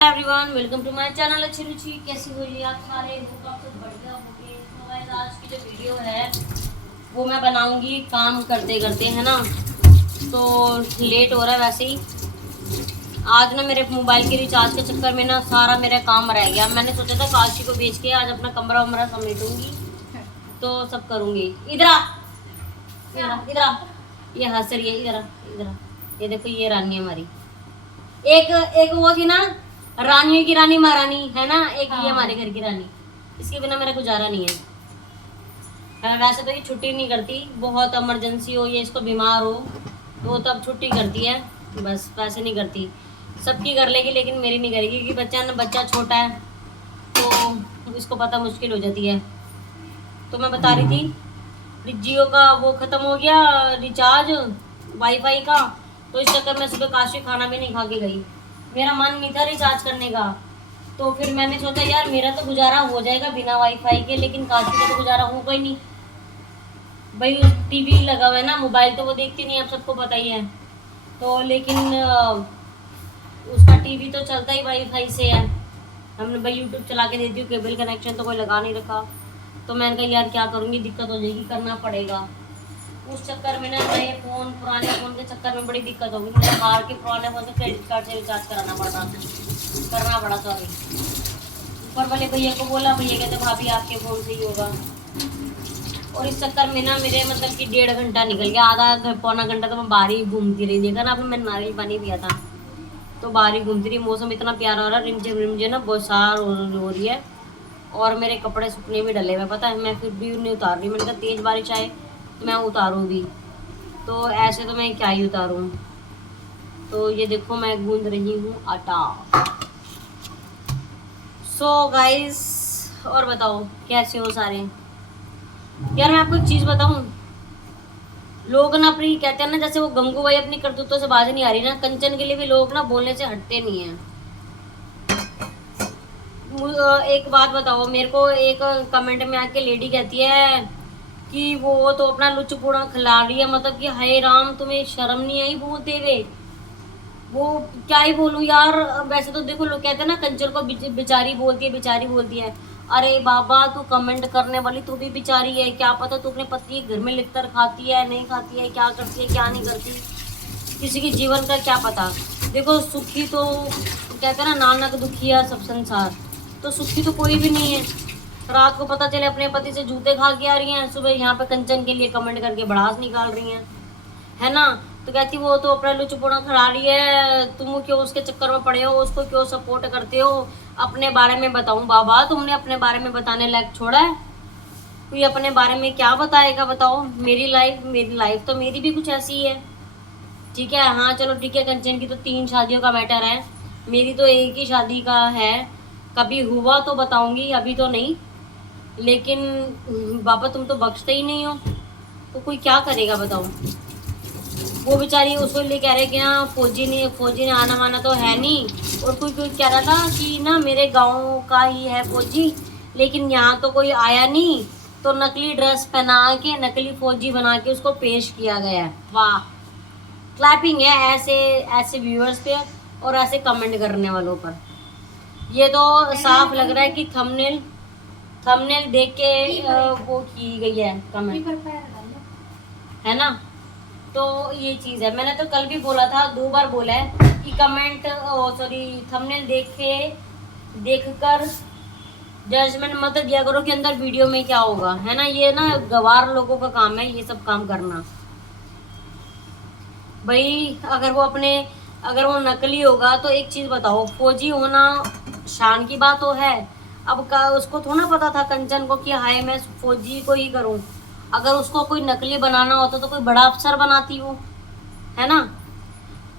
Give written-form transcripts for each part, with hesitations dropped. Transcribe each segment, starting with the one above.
Everyone, welcome to my channel अच्छी रुचि। कैसी हो जी आप सारे? होप आप सब बढ़िया होंगे। तो गाइस, आज की जो वीडियो है वो मैं बनाऊंगी काम करते करते, है ना। तो लेट हो रहा है वैसे ही। आज ना मेरे मोबाइल के रिचार्ज के चक्कर में ना सारा मेरा काम रह गया। मैंने सोचा था काशी को बेच के आज अपना कमरा वमरा समेटूंगी, तो सब करूंगी। इधर आ, इधर आ, इधर आ। ये हंस रही है, इधर आ, इधर आ। ये देखो, ये रानी हमारी। एक एक वो थी ना, रानियों की रानी महारानी, है ना। एक ये हमारे घर की रानी। इसके बिना मेरा गुजारा नहीं है। वैसे तो ये छुट्टी नहीं करती, बहुत इमरजेंसी हो या इसको बीमार हो तो तब छुट्टी करती है, बस वैसे नहीं करती। सबकी कर लेगी लेकिन मेरी नहीं करेगी, क्योंकि बच्चा छोटा है तो इसको पता मुश्किल हो जाती है। तो मैं बता रही थी, जियो का वो ख़त्म हो गया रिचार्ज वाईफाई का, तो इस चक्कर में सुबह काशी खाना भी नहीं खा के गई। मेरा मन नहीं था रिचार्ज करने का, तो फिर मैंने सोचा यार मेरा तो गुजारा हो जाएगा बिना वाईफाई के, लेकिन काशी का तो गुजारा होगा ही नहीं भाई। टीवी लगा हुआ है ना, मोबाइल तो वो देखती नहीं, आप सबको पता ही है। तो लेकिन उसका टीवी तो चलता ही वाईफाई से है। हमने भाई यूट्यूब चला के देती हूँ, केबल कनेक्शन तो कोई लगा नहीं रखा। तो मैंने कहा यार क्या करूँगी, दिक्कत हो जाएगी, करना पड़ेगा। उस चक्कर में ना नए फ़ोन पुराने फ़ोन के चक्कर में बड़ी दिक्कत होगी। मुझे बाहर के पुराने फ़ोन से क्रेडिट कार्ड से रिचार्ज करना पड़ा सॉरी। ऊपर वाले भैया को बोला, भैया कहते भाभी आपके फ़ोन से ही होगा। और इस चक्कर में ना मेरे मतलब कि 1.5 घंटा निकल गया। आधा पौना घंटा तो मैं बाहर ही घूमती रही। देखा ना आपने, मैंने नारियल पानी पिया था, तो बाहर ही घूमती रही। मौसम इतना प्यारा हो रहा है, रिमझिम ना बरसात हो रही है। और मेरे कपड़े सूखने भी डले हुए, पता है, मैं फिर भी नहीं उतार रही। मैंने कहा तेज़ बारिश आए तो मैं उतारूँ भी, तो ऐसे तो मैं क्या ही उतारूँ। तो ये देखो मैं गूंद रही हूँ आटा। सो गाइस, और बताओ कैसे हो सारे? यार मैं आपको एक चीज़ बताऊँ, लोग ना अपनी कहते हैं ना, जैसे वो गंगू भाई अपनी करतूतों से बाज नहीं आ रही ना, कंचन के लिए भी लोग ना बोलने से हटते नहीं है। एक बात बताओ मेरे को, एक कमेंट में आके लेडी कहती है कि वो तो अपना लुच्चपुड़ा खिला रही है, मतलब कि हाय राम तुम्हें शर्म नहीं आई बोलते हुए। वो क्या ही बोलूं यार। वैसे तो देखो, लोग कहते हैं ना कंचन को बेचारी बोलती है, बेचारी बोलती है। अरे बाबा, तू कमेंट करने वाली तू भी बेचारी है। क्या पता तू अपने पति के घर में लिख कर खाती है, नहीं खाती है, क्या करती है क्या नहीं करती, किसी के जीवन का क्या पता। देखो सुखी तो कहते हैं ना, नानक दुखिया सब संसार, तो सुखी तो कोई भी नहीं है। रात को पता चले अपने पति से जूते खा के आ रही हैं, सुबह यहाँ पे कंचन के लिए कमेंट करके भड़ास निकाल रही हैं, है ना। तो कहती वो तो अपना लुचपुना खड़ा रही है, तुम क्यों उसके चक्कर में पड़े हो, उसको क्यों सपोर्ट करते हो। अपने बारे में बताऊं बाबा, तुमने अपने बारे में बताने लायक छोड़ा है? कोई अपने बारे में क्या बताएगा बताओ। मेरी लाइफ तो मेरी भी कुछ ऐसी ही है, ठीक है। हाँ चलो ठीक है, कंचन की तो 3 शादियों का मैटर है, मेरी तो एक ही शादी का है। कभी हुआ तो बताऊंगी, अभी तो नहीं। लेकिन बाबा तुम तो बख्शते ही नहीं हो, तो कोई क्या करेगा बताओ। वो बेचारी उसको लिए कह रहे कि हाँ फौजी ने आना वाना तो है नहीं। और कोई कोई कह रहा था कि ना मेरे गांव का ही है फौजी, लेकिन यहाँ तो कोई आया नहीं, तो नकली ड्रेस पहना के नकली फौजी बना के उसको पेश किया गया है। वाह, क्लैपिंग है ऐसे ऐसे व्यूअर्स पे और ऐसे कमेंट करने वालों पर। ये तो साफ लग रहा है कि थंबनेल देख के वो की गई है कमेंट, है ना। तो ये चीज़ है, मैंने तो कल भी बोला था, 2 बार बोला है कि कमेंट थंबनेल देखकर जजमेंट मत दिया करो कि अंदर वीडियो में क्या होगा, है ना। ये ना गवार लोगों का काम है ये सब काम करना भाई। अगर वो नकली होगा तो एक चीज़ बताओ, फौजी होना शान की बात तो है। अब का उसको थोड़ा पता था कंचन को कि हाय मैं फौजी को ही करूं। अगर उसको कोई नकली बनाना होता तो कोई बड़ा अफसर बनाती वो, है ना।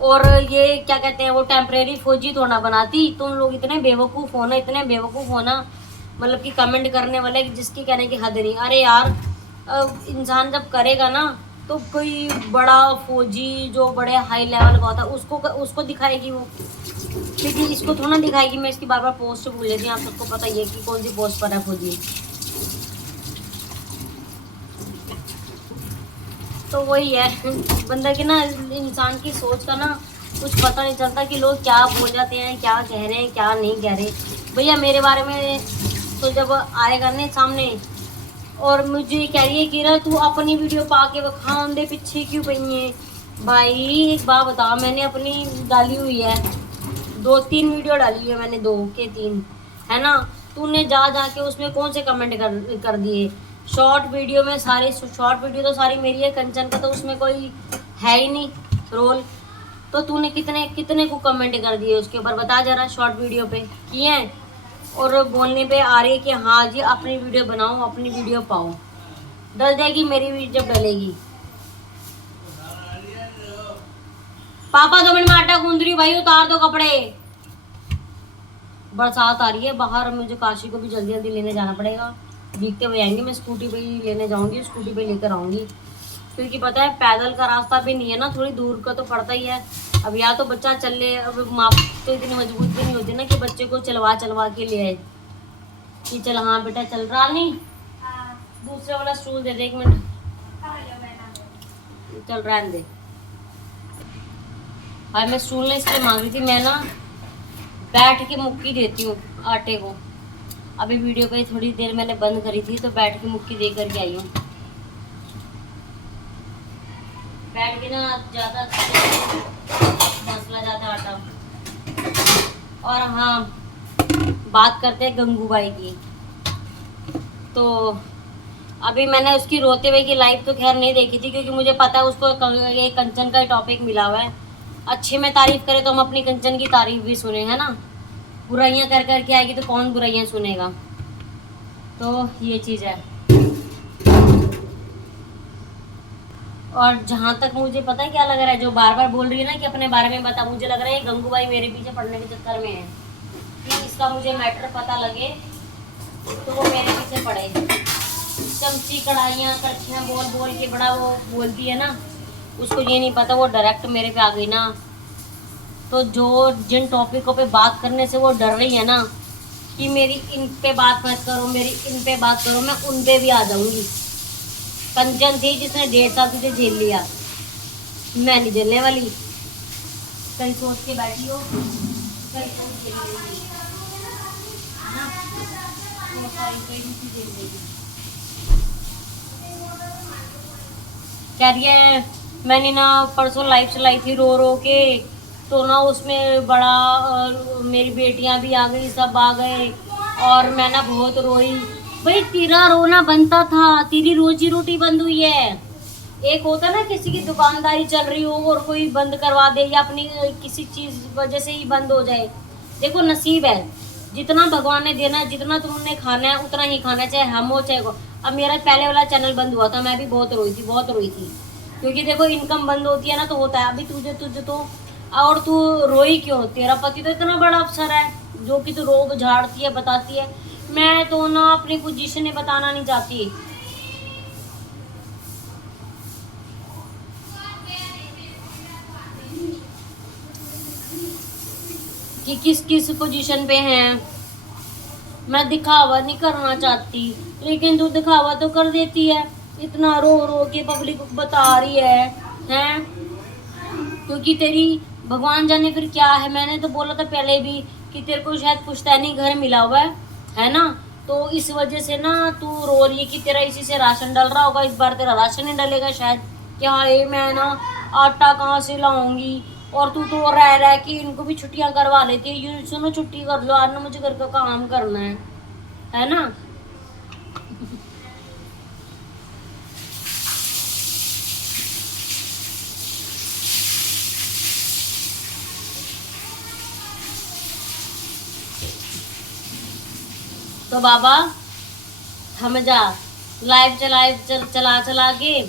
और ये क्या कहते हैं, वो टेम्परेरी फौजी तो ना बनाती। तुम लोग इतने बेवकूफ़ होना, मतलब कि कमेंट करने वाले जिसकी कहने की हद नहीं। अरे यार, इंसान जब करेगा ना तो कोई बड़ा फौजी जो बड़े हाई लेवल का होता है उसको दिखाएगी वो, लेकिन इसको थोड़ा दिखाएगी। मैं इसकी बार बार पोस्ट भूल लेती हूँ, आप सबको पता ही है कि कौन सी पोस्ट पर है फौजी। तो वही है, बंदा की ना, इंसान की सोच का ना कुछ पता नहीं चलता कि लोग क्या बोल जाते हैं, क्या कह रहे हैं, क्या नहीं कह रहे। भैया मेरे बारे में तो जब आएगा ना सामने और मुझे कह रही है कि ना तू अपनी वीडियो पा के खान दे, पीछे क्यों पई है। भाई एक बात बता, मैंने अपनी डाली हुई है 2-3 वीडियो डाली है मैंने, 2 के 3, है ना। तूने जा के उसमें कौन से कमेंट कर दिए। शॉर्ट वीडियो में सारी शॉर्ट वीडियो तो सारी मेरी है, कंचन का तो उसमें कोई है ही नहीं रोल। तो तूने कितने कितने को कमेंट कर दिए उसके ऊपर, बता जरा। शॉर्ट वीडियो पे किए हैं और बोलने पे आ रही है कि हाँ जी अपनी वीडियो बनाओ, अपनी वीडियो पाओ। डल जाएगी मेरी वीडियो जब डलेगी। पापा 2 मिनट में आटा गूंद रही, भाई उतार दो कपड़े। बरसात आ रही है बाहर, मुझे काशी को भी जल्दी जल्दी लेने जाना पड़ेगा। भीगते हुए आएंगे, मैं स्कूटी पे ही लेने जाऊंगी, स्कूटी पे लेकर आऊंगी, क्योंकि पता है पैदल का रास्ता भी नहीं है ना, थोड़ी दूर का तो पड़ता ही है। अब या तो बच्चा चल ले, अब माँ तो इतनी मजबूत भी नहीं होती ना कि बच्चे को चलवा के ले आए कि चल हाँ बेटा चल रहा नहीं। दूसरे वाला स्टूल दे दे, 1 मिनट चल रहा दे। और मैं स्टूल ने इसलिए मांग रही थी, मैं ना बैठ के मुक्की देती हूँ आटे को। अभी वीडियो पे थोड़ी देर मैंने बंद करी थी तो बैठ के मुक्की दे करके आई हूँ। बैठ के ना ज़्यादा मसला जाता आटा। और हाँ, बात करते हैं गंगूबाई की। तो अभी मैंने उसकी रोते हुए की लाइव तो खैर नहीं देखी थी, क्योंकि मुझे पता है उसको ये कंचन का टॉपिक मिला हुआ है। अच्छे में तारीफ करे तो हम अपनी कंचन की तारीफ भी सुने, है ना। बुराइयां कर करके आएगी तो कौन बुराइयां सुनेगा। तो ये चीज़ है। और जहाँ तक मुझे पता है क्या लग रहा है, जो बार बार बोल रही है ना कि अपने बारे में बता, मुझे लग रहा है ये गंगूबाई मेरे पीछे पड़ने के चक्कर में है कि इसका मुझे मैटर पता लगे तो वो मेरे पीछे पड़े। चमची कढ़ाइयाँ कड़छियाँ बोल बोल के बड़ा वो बोलती है ना, उसको ये नहीं पता वो डायरेक्ट मेरे पे आ गई ना। तो जो जिन टॉपिकों पे बात करने से वो डर रही है ना कि मेरी इन पे बात मत करो, मेरी इन पे बात करो, मैं उन पे भी आ जाऊंगी। कंचन थी जिसने 1.5 साल तुझे झेल लिया, मैं नहीं झेलने वाली। कहीं सोच के बैठी हो, कहीं सोच के बैठी ना, तो सारी कहीं नहीं झेल देगी। कह रही है मैंने ना परसों लाइव चलाई थी रो रो के, तो ना उसमें बड़ा मेरी बेटियां भी आ गई, सब आ गए और मैं ना बहुत रोई। भाई तेरा रोना बनता था, तेरी रोजी रोटी बंद हुई है। एक होता ना किसी की दुकानदारी चल रही हो और कोई बंद करवा दे या अपनी किसी चीज वजह से ही बंद हो जाए। देखो नसीब है, जितना भगवान ने देना है, जितना तुमने खाना है उतना ही खाना, चाहे हम हो चाहे को। अब मेरा पहले वाला चैनल बंद हुआ था, मैं भी बहुत रोई थी, बहुत रोई थी, क्योंकि देखो इनकम बंद होती है ना तो होता है। अभी तुझे तो और तू रोई क्यों? तेरा पति तो इतना बड़ा अफसर है जो कि तू रोब झाड़ती है, बताती है। मैं तो ना अपनी पोजीशन बताना नहीं चाहती कि किस किस पोजीशन पे हैं। मैं दिखावा नहीं करना चाहती, लेकिन तू दिखावा तो कर देती है, इतना रो रो के पब्लिक को बता रही है? क्योंकि तेरी भगवान जाने फिर क्या है। मैंने तो बोला था पहले भी कि तेरे को शायद पुश्तैनी घर मिला हुआ है ना, तो इस वजह से ना तू रो रही है कि तेरा इसी से राशन डल रहा होगा। इस बार तेरा राशन नहीं डलेगा शायद, कि हाँ ये मैं ना आटा कहाँ से लाऊंगी। और तू तो रह के इनको भी छुट्टियां करवा लेती है। यूँ सुनो छुट्टी कर लो आज ना, मुझे घर का काम करना है ना। तो बाबा हम जा लाइव चला के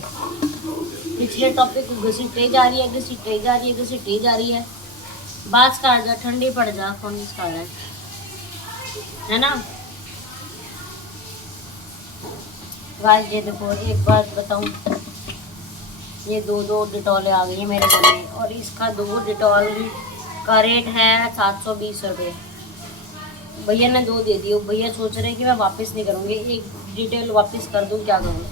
पिछले टॉपिक को घसीटे जा रही है। बात का जा, ठंडी पड़ जा, फोन इसका है ना। गाइस ये देखो एक बात बताऊं, ये दो डिटॉलें आ गई है मेरे घर में और इसका 2 डिटॉल का रेट है 720 रुपये। भैया ने 2 दे दिए। भैया सोच रहे हैं कि मैं वापस नहीं करूँगी, एक डिटेल वापस कर दूँ, क्या करूँ?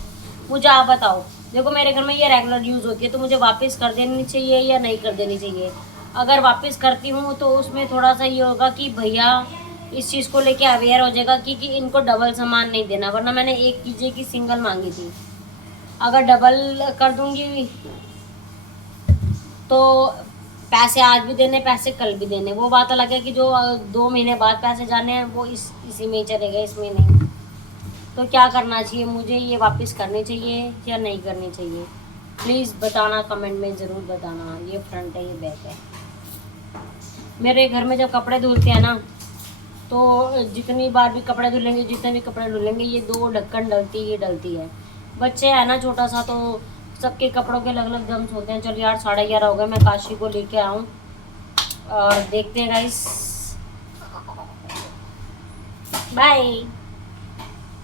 मुझे आप बताओ। देखो मेरे घर में ये रेगुलर यूज़ होती है तो मुझे वापस कर देनी चाहिए या नहीं कर देनी चाहिए? अगर वापस करती हूँ तो उसमें थोड़ा सा ये होगा कि भैया इस चीज़ को लेके अवेयर हो जाएगा कि इनको डबल सामान नहीं देना, वरना मैंने एक कीजिए की सिंगल मांगी थी। अगर डबल कर दूंगी तो पैसे आज भी देने, पैसे कल भी देने, वो बात अलग है कि जो 2 महीने बाद पैसे जाने हैं वो इसी में ही चलेगा, इसमें नहीं। तो क्या करना चाहिए मुझे, ये वापस करनी चाहिए या नहीं करनी चाहिए? प्लीज़ बताना, कमेंट में ज़रूर बताना। ये फ्रंट है, ये बैक है। मेरे घर में जब कपड़े धुलते हैं ना, तो जितनी बार भी कपड़े धुलेंगे, जितने भी कपड़े धुलेंगे, ये 2 ढक्कन डलती है। बच्चे है ना छोटा सा, तो सबके कपड़ों के अलग अलग जम्स होते हैं। चलो यार 11:30 हो गए, मैं काशी को लेके आऊँ और देखते हैं गाइस। बाय।